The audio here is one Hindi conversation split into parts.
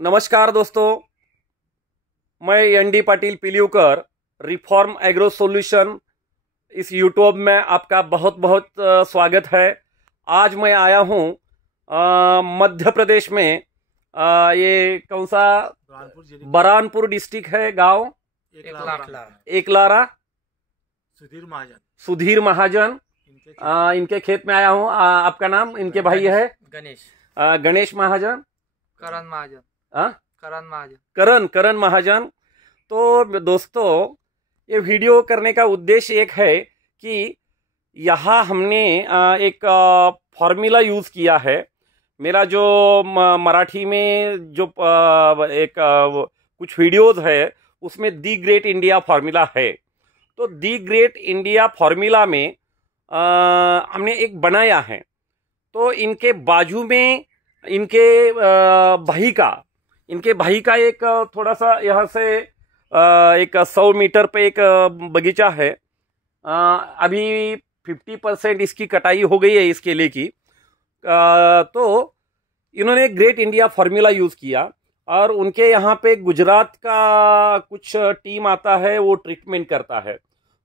नमस्कार दोस्तों, मैं N D Patil Pilivkar reform agro solution इस यूट्यूब में आपका बहुत बहुत स्वागत है। आज मैं आया हूँ मध्य प्रदेश में। ये कौन सा बरहानपुर डिस्ट्रिक्ट है, गांव एकलारा। सुधीर महाजन इनके खेत में आया हूँ। आपका नाम? इनके भाई है गणेश महाजन, करण महाजन। तो दोस्तों, ये वीडियो करने का उद्देश्य एक है कि यहाँ हमने एक फॉर्मूला यूज़ किया है। मेरा जो मराठी में जो एक कुछ वीडियोस है उसमें दी ग्रेट इंडिया फार्मूला है। तो दी ग्रेट इंडिया फार्मूला में हमने एक बनाया है। तो इनके बाजू में इनके भाई का एक थोड़ा सा यहाँ से एक 100 मीटर पे एक बगीचा है। अभी 50% इसकी कटाई हो गई है इस केले की। तो इन्होंने ग्रेट इंडिया फार्मूला यूज़ किया और उनके यहाँ पे गुजरात का कुछ टीम आता है, वो ट्रीटमेंट करता है।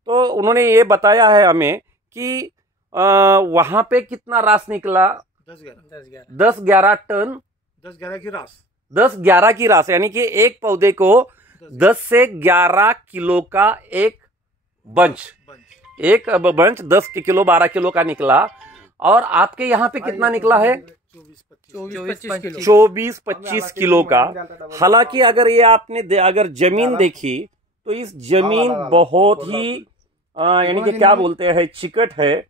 तो उन्होंने ये बताया है हमें कि वहाँ पे कितना रास निकला, 10-11 टन, 10-11 की रास, यानी कि एक पौधे को 10 से 11 किलो का एक बंच 10 किलो 12 किलो का निकला। और आपके यहाँ पे कितना निकला है? 24-25 किलो का। हालांकि अगर ये आपने अगर जमीन देखी तो इस जमीन बहुत ही यानी कि क्या बोलते हैं, चिकट है।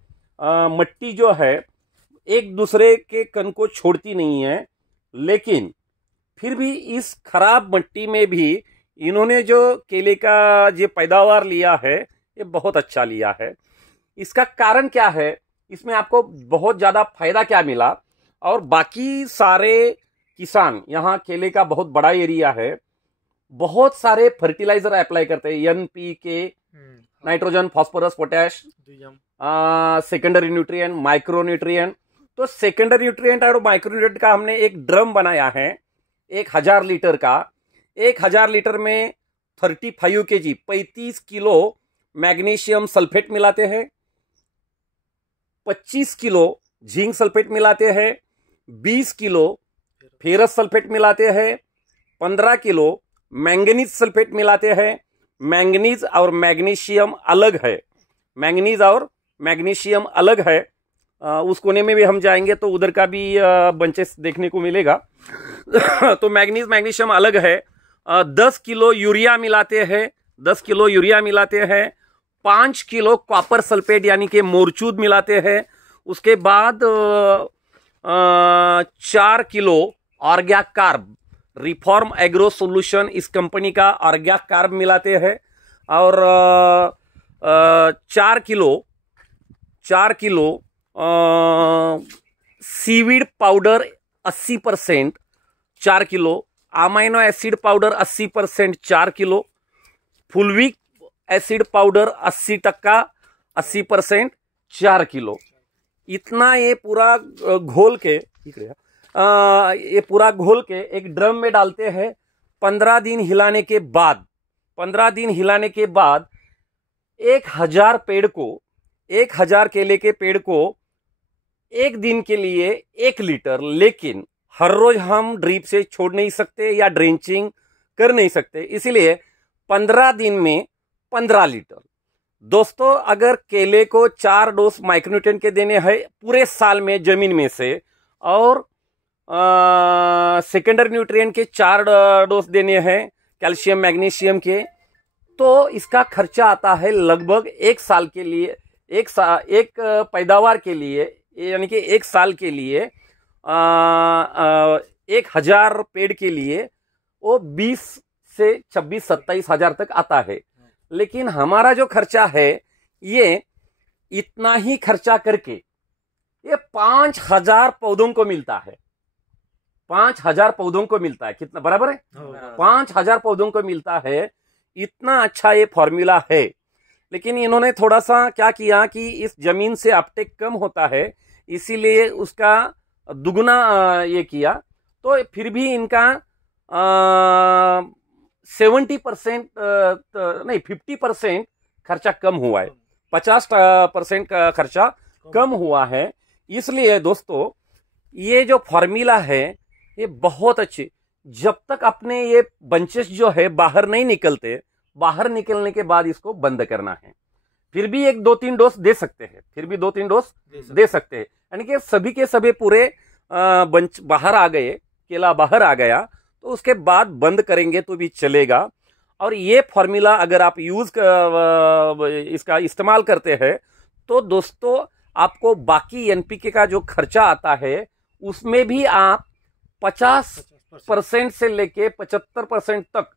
मिट्टी जो है एक दूसरे के कण को छोड़ती नहीं है, लेकिन फिर भी इस खराब मिट्टी में भी इन्होंने जो केले का जो पैदावार लिया है ये बहुत अच्छा लिया है। इसका कारण क्या है, इसमें आपको बहुत ज़्यादा फायदा क्या मिला? और बाकी सारे किसान, यहाँ केले का बहुत बड़ा एरिया है, बहुत सारे फर्टिलाइजर अप्लाई करते हैं, NPK, nitrogen, phosphorus, potash, secondary nutrient, micro nutrient. तो सेकेंडरी न्यूट्रिएंट और माइक्रो न्यूट्रिएंट का हमने एक ड्रम बनाया है 1000 लीटर का। 1000 लीटर में 35 kg 35 किलो मैग्नीशियम सल्फेट मिलाते हैं, 25 किलो जिंक सल्फेट मिलाते हैं, 20 किलो फेरस सल्फेट मिलाते हैं, 15 किलो मैंगनीज सल्फेट मिलाते हैं। मैंगनीज और मैग्नीशियम अलग है, मैंगनीज और मैग्नीशियम अलग है। उस कोने में भी हम जाएंगे तो उधर का भी बंचेस देखने को मिलेगा। तो मैग्नीज मैग्नीशियम अलग है। 10 किलो यूरिया मिलाते हैं, 10 किलो यूरिया मिलाते हैं। 5 किलो कॉपर सल्फेट यानी कि मोरचूद मिलाते हैं। उसके बाद 4 kilo organic carb, reform agro solution इस कंपनी का ऑर्गेनिक कार्ब मिलाते हैं। और 4 kilo seaweed powder 80%, 4 kilo amino acid powder 80%, 4 kilo फुलविक acid powder 80% 80%, 4 kilo. इतना ये पूरा घोल के एक ड्रम में डालते हैं। 15 दिन हिलाने के बाद 1000 केले के पेड़ को एक दिन के लिए 1 लीटर, लेकिन हर रोज हम ड्रिप से छोड़ नहीं सकते या ड्रेंचिंग कर नहीं सकते, इसलिए 15 दिन में 15 लीटर। दोस्तों, अगर केले को 4 डोज माइक्रोन्यूट्रिएंट के देने हैं पूरे साल में जमीन में से, और सेकेंडरी न्यूट्रिएंट के 4 डोज देने हैं कैल्शियम मैग्नीशियम के, तो इसका खर्चा आता है लगभग 1 साल के लिए, एक पैदावार के लिए, यानी कि 1 साल के लिए 1000 पेड़ के लिए वो 20 से 26-27 हजार तक आता है। लेकिन हमारा जो खर्चा है ये इतना ही खर्चा करके ये 5000 पौधों को मिलता है। 5000 पौधों को मिलता है, कितना बराबर है? 5000 पौधों को मिलता है। इतना अच्छा ये फॉर्मूला है। लेकिन इन्होंने थोड़ा सा क्या किया कि इस जमीन से अपटेक कम होता है, इसीलिए उसका दुगुना ये किया। तो फिर भी इनका 70% नहीं 50% खर्चा कम हुआ है, 50% का खर्चा कम हुआ है। इसलिए दोस्तों ये जो फॉर्मूला है ये बहुत अच्छी, जब तक अपने ये बंचेस जो है बाहर नहीं निकलते, बाहर निकलने के बाद इसको बंद करना है। फिर भी 1-2-3 डोज दे सकते हैं, फिर भी 2-3 डोज दे सकते हैं, यानी कि सभी के सभी पूरे बंच बाहर आ गए, केला बाहर आ गया तो उसके बाद बंद करेंगे तो भी चलेगा। और ये फॉर्मूला अगर आप इसका इस्तेमाल करते हैं तो दोस्तों आपको बाकी एनपीके का जो खर्चा आता है उसमें भी आप 50% से लेके 75% तक,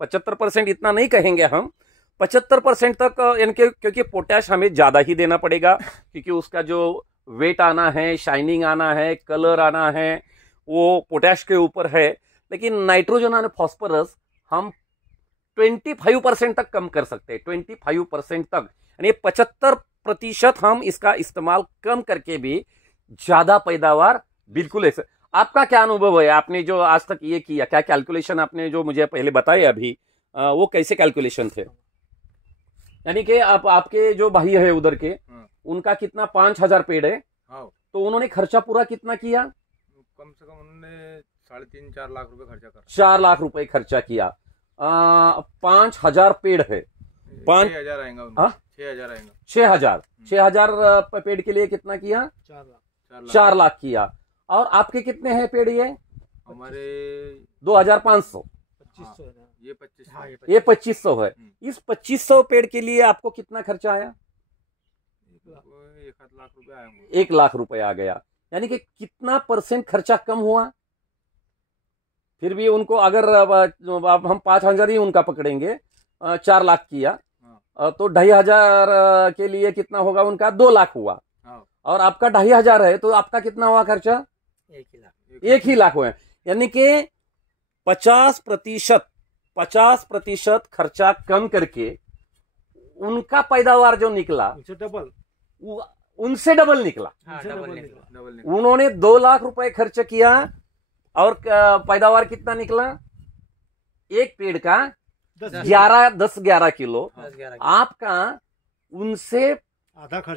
75% इतना नहीं कहेंगे हम, 75% तक, यानी क्योंकि पोटैश हमें ज्यादा ही देना पड़ेगा, क्योंकि उसका जो वेट आना है, शाइनिंग आना है, कलर आना है, वो पोटैश के ऊपर है। लेकिन नाइट्रोजन और फास्फोरस हम 25% तक कम कर सकते हैं, 25% तक, यानी 75% हम इसका इस्तेमाल कम करके भी ज्यादा पैदावार बिल्कुल ऐसे। आपका क्या अनुभव है, आपने जो आज तक ये किया, क्या कैलकुलेशन आपने जो मुझे पहले बताए अभी, वो कैसे कैलकुलेशन थे? यानी कि आपके जो भाई है उधर के, उनका कितना 5000 पेड़ है, तो उन्होंने खर्चा पूरा कितना किया? कम से कम उन्होंने 3.5-4 लाख रुपए खर्चा कर, 4 लाख रुपए खर्चा किया। 5000 पेड़ है, 6,000 आएगा, 6,000 आएगा, 6,000 पेड़ के लिए कितना किया? 4 लाख किया। और आपके कितने हैं पेड़? ये हमारे 2500, ये 2500, ये 2500 है। इस 2500 पेड़ के लिए आपको कितना खर्चा आया? 1 लाख रुपए आया, 1 लाख रुपए आ गया। यानी कि कितना % खर्चा कम हुआ? फिर भी उनको अगर हम 5000 ही उनका पकड़ेंगे, 4 लाख किया, तो 2500 के लिए कितना होगा उनका? 2 लाख हुआ। और आपका 2500 है तो आपका कितना हुआ खर्चा? 1 ही लाख हुआ। यानी कि 50% खर्चा कम करके उनका पैदावार जो निकला उनसे डबल निकला। उन्होंने 2 लाख रुपए खर्च किया और पैदावार कितना निकला? एक पेड़ का 10-11 किलो। आपका उनसे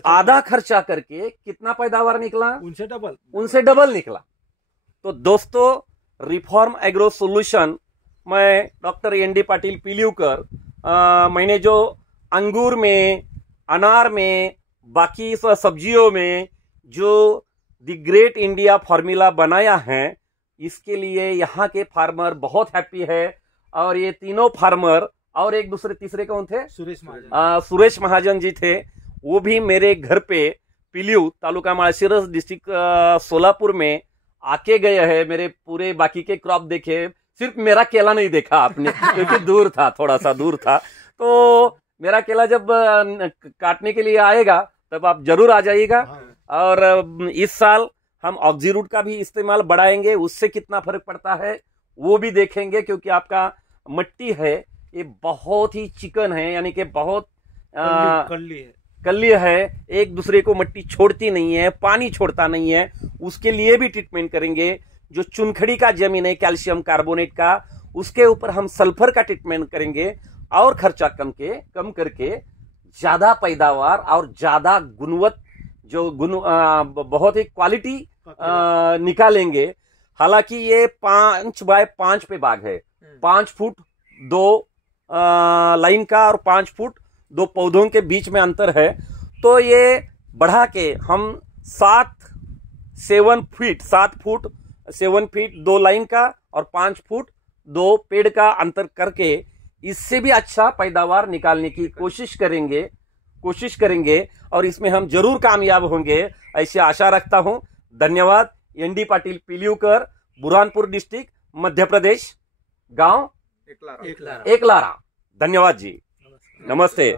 आधा खर्चा करके कितना पैदावार निकला? उनसे डबल निकला। तो दोस्तों रिफॉर्म एग्रो सोल्यूशन, मैं डॉक्टर एनडी पाटिल पिल्यूकर, मैंने जो अंगूर में, अनार में, बाकी सब्जियों में जो द ग्रेट इंडिया फार्मूला बनाया है, इसके लिए यहाँ के फार्मर बहुत हैप्पी है। और ये तीनों फार्मर और एक दूसरे तीसरे कौन थे? सुरेश महाजन जी थे। वो भी मेरे घर पे पिल्यू, तालुका माळशिरस, डिस्ट्रिक्ट सोलापुर में आके गए हैं, मेरे पूरे बाकी के क्रॉप देखे। सिर्फ मेरा केला नहीं देखा आपने क्योंकि दूर था, थोड़ा सा दूर था। तो मेरा केला जब काटने के लिए आएगा तब आप जरूर आ जाइएगा। और इस साल हम ऑक्सीरूट का भी इस्तेमाल बढ़ाएंगे, उससे कितना फर्क पड़ता है वो भी देखेंगे। क्योंकि आपका मिट्टी है ये बहुत ही चिकन है, यानी कि बहुत कल्ली है, एक दूसरे को मिट्टी छोड़ती नहीं है, पानी छोड़ता नहीं है, उसके लिए भी ट्रीटमेंट करेंगे। जो चुनखड़ी का जमीन है कैल्शियम कार्बोनेट का, उसके ऊपर हम सल्फर का ट्रीटमेंट करेंगे और खर्चा कम करके ज्यादा पैदावार और ज्यादा गुणवत्ता, जो बहुत ही क्वालिटी निकालेंगे। हालांकि ये 5 बाय 5 पे बाग है, 5 फुट 2 लाइन का और 5 फुट 2 पौधों के बीच में अंतर है। तो ये बढ़ा के हम 7 फीट 2 लाइन का और 5 फुट 2 पेड़ का अंतर करके इससे भी अच्छा पैदावार निकालने की कोशिश करेंगे और इसमें हम जरूर कामयाब होंगे, ऐसी आशा रखता हूं। धन्यवाद। एनडी पाटिल पिल्यूकर, बुरहानपुर डिस्ट्रिक्ट, मध्य प्रदेश, गांव एकलारा। धन्यवाद जी, नमस्ते।